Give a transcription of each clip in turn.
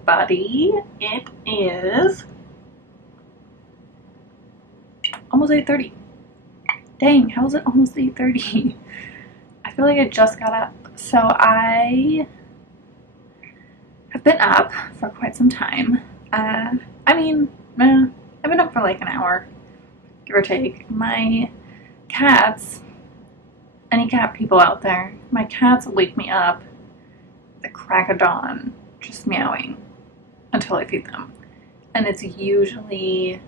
everybody. It is almost 8:30. Dang, how is it almost 8:30? I feel like I just got up. So I have been up for quite some time. I've been up for like an hour, give or take. My cats, any cat people out there, my cats wake me up at the crack of dawn, just meowing until I feed them. And it's usually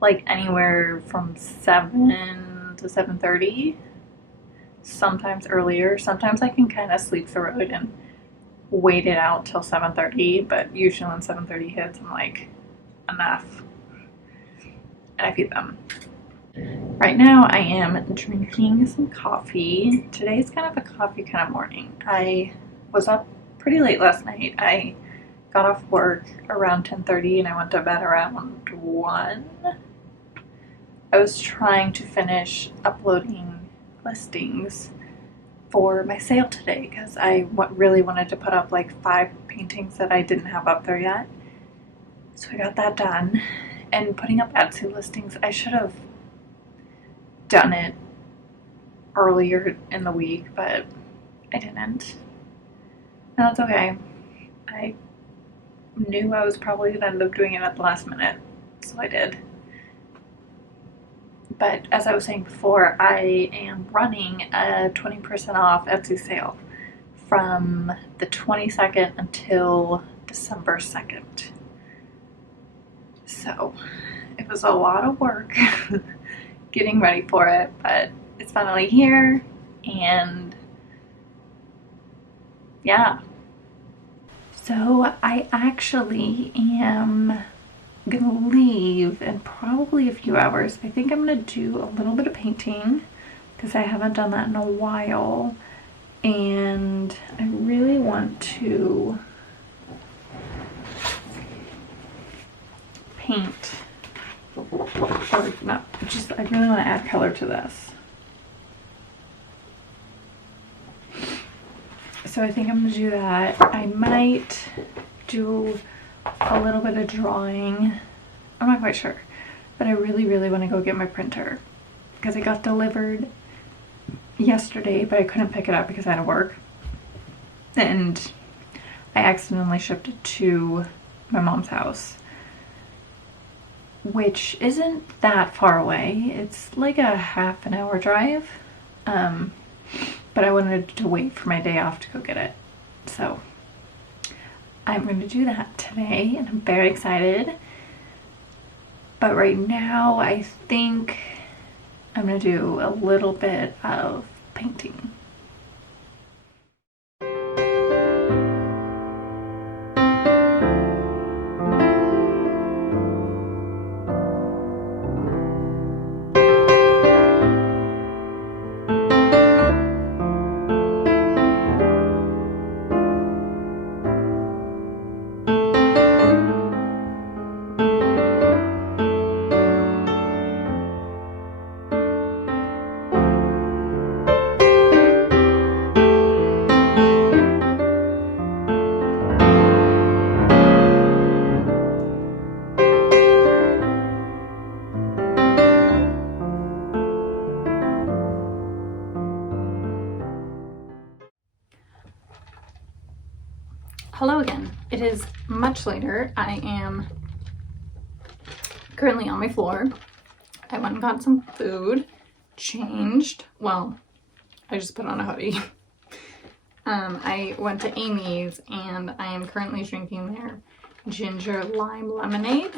like anywhere from 7 to 7:30, sometimes earlier. Sometimes I can kind of sleep through it and wait it out till 7:30, but usually when 7:30 hits, I'm like, enough. And I feed them. Right now I am drinking some coffee. Today's kind of a coffee kind of morning. I was up pretty late last night. I got off work around 10:30 and I went to bed around 1. I was trying to finish uploading listings for my sale today because I really wanted to put up like 5 paintings that I didn't have up there yet. So I got that done. And putting up Etsy listings, I should have done it earlier in the week, but I didn't. And that's okay. I knew I was probably going to end up doing it at the last minute, so I did. But as I was saying before, I am running a 20% off Etsy sale from the 22nd until December 2nd. So it was a lot of work getting ready for it, but it's finally here, and yeah. So I actually am gonna leave in probably a few hours. I think I'm gonna do a little bit of painting because I haven't done that in a while, and I really want to paint, or not, just I really want to add color to this. So I think I'm gonna do that. I might do a little bit of drawing. I'm not quite sure, but I really want to go get my printer because it got delivered yesterday, but I couldn't pick it up because I had to work, and I accidentally shipped it to my mom's house, which isn't that far away. It's like a half an hour drive, but I wanted to wait for my day off to go get it. So I'm going to do that today, and I'm very excited. But right now, I think I'm going to do a little bit of painting. Hello again. It is much later. I am currently on my floor. I went and got some food, changed. Well, I just put on a hoodie. I went to Amy's and I am currently drinking their ginger lime lemonade.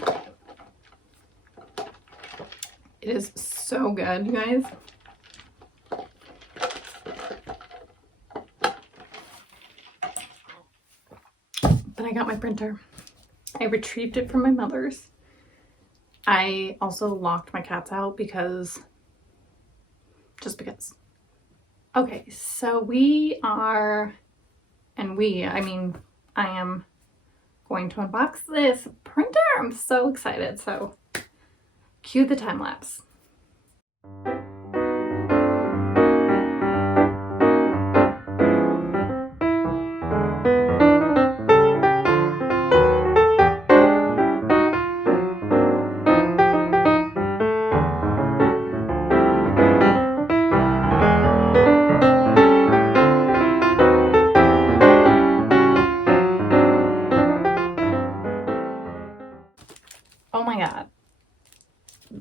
It is so good, you guys. Then I got my printer. I retrieved it from my mother's. I also locked my cats out because, just because. Okay, so I am going to unbox this printer. I'm so excited. So cue the time lapse. Oh my god.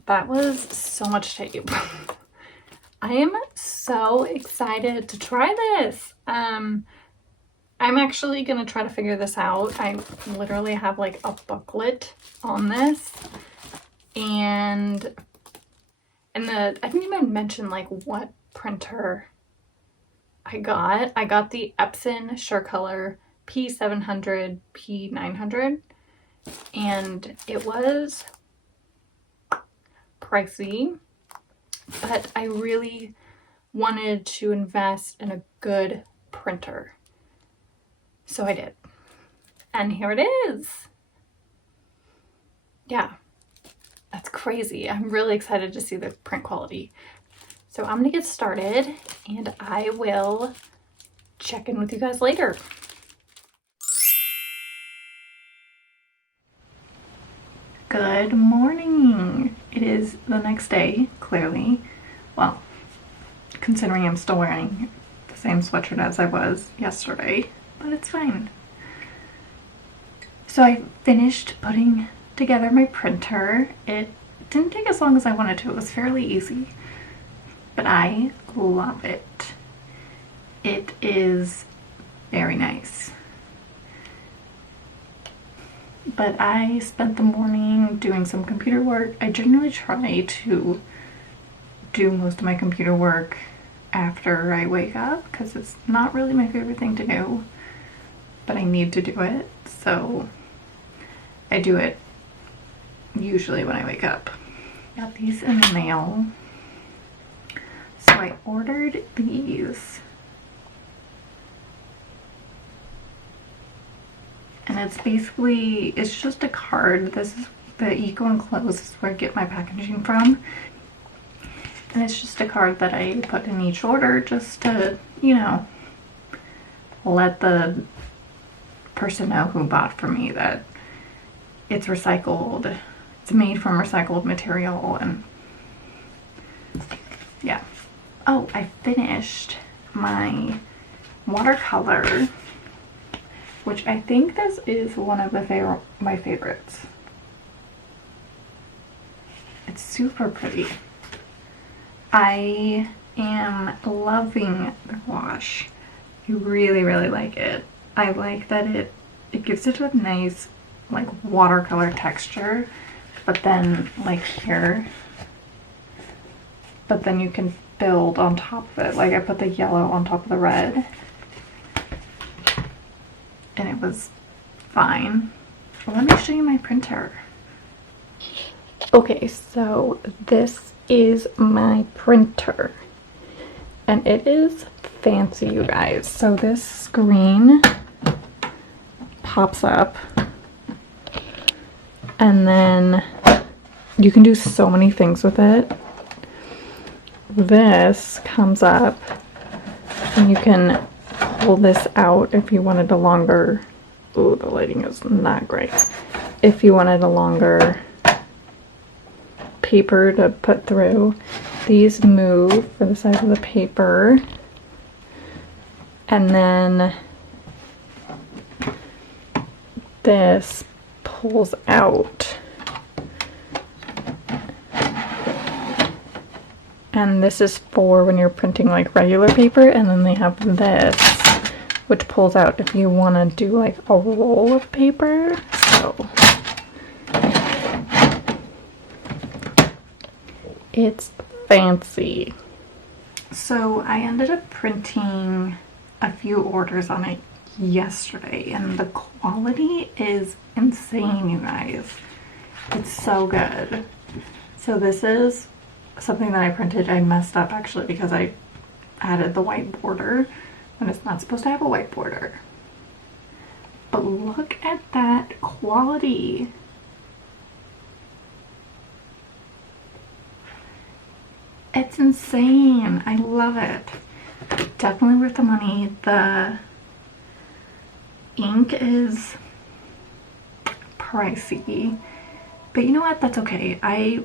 That was so much tape. I am so excited to try this. I'm actually gonna try to figure this out. I literally have like a booklet on this, and I didn't even mention like what printer I got. I got the Epson SureColor P700 P900, and it was pricey, but I really wanted to invest in a good printer. So I did. And here it is. Yeah, that's crazy. I'm really excited to see the print quality. So I'm gonna get started and I will check in with you guys later. Good morning. It is the next day, clearly. Well, considering I'm still wearing the same sweatshirt as I was yesterday, but it's fine. So I finished putting together my printer. It didn't take as long as I wanted to. It was fairly easy, but I love it. It is very nice. But I spent the morning doing some computer work. I generally try to do most of my computer work after I wake up because it's not really my favorite thing to do, but I need to do it, so I do it usually when I wake up. Got these in the mail. So I ordered these. And it's basically, it's just a card. This is the Eco Enclosed, this is where I get my packaging from. And it's just a card that I put in each order just to, you know, let the person know who bought from me that it's recycled. It's made from recycled material, and yeah. Oh, I finished my watercolor, which I think this is one of my favorites. It's super pretty. I am loving the wash. I really, really like it. I like that it gives it a nice like watercolor texture, but then like here, but then you can build on top of it. Like I put the yellow on top of the red, and it was fine. Let me show you my printer. Okay, so this is my printer, and it is fancy, you guys. So this screen pops up, and then you can do so many things with it. This comes up, and you can pull this out if you wanted a longer, ooh, the lighting is not great. If you wanted a longer paper to put through, these move for the size of the paper, and then this pulls out, and this is for when you're printing like regular paper, and then they have this which pulls out if you want to do like a roll of paper. So it's fancy. So I ended up printing a few orders on it yesterday, and the quality is insane, you guys. It's so good. So this is something that I printed. I messed up actually because I added the white border when it's not supposed to have a white border. But look at that quality. It's insane. I love it. Definitely worth the money. The ink is pricey, but you know what? That's okay. I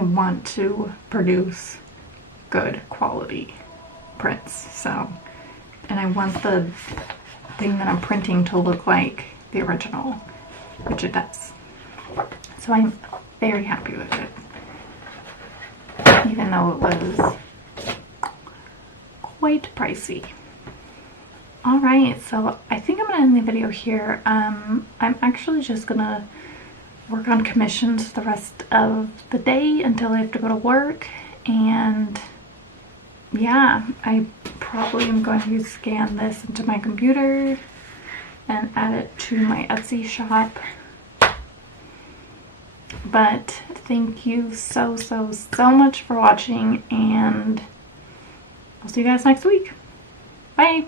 want to produce good quality prints, so, and I want the thing that I'm printing to look like the original, which it does. So I'm very happy with it, even though it was quite pricey. Alright, so I think I'm going to end the video here. I'm actually just going to work on commissions the rest of the day until I have to go to work, and yeah, I probably am going to scan this into my computer and add it to my Etsy shop. But thank you so much for watching, and I'll see you guys next week. Bye!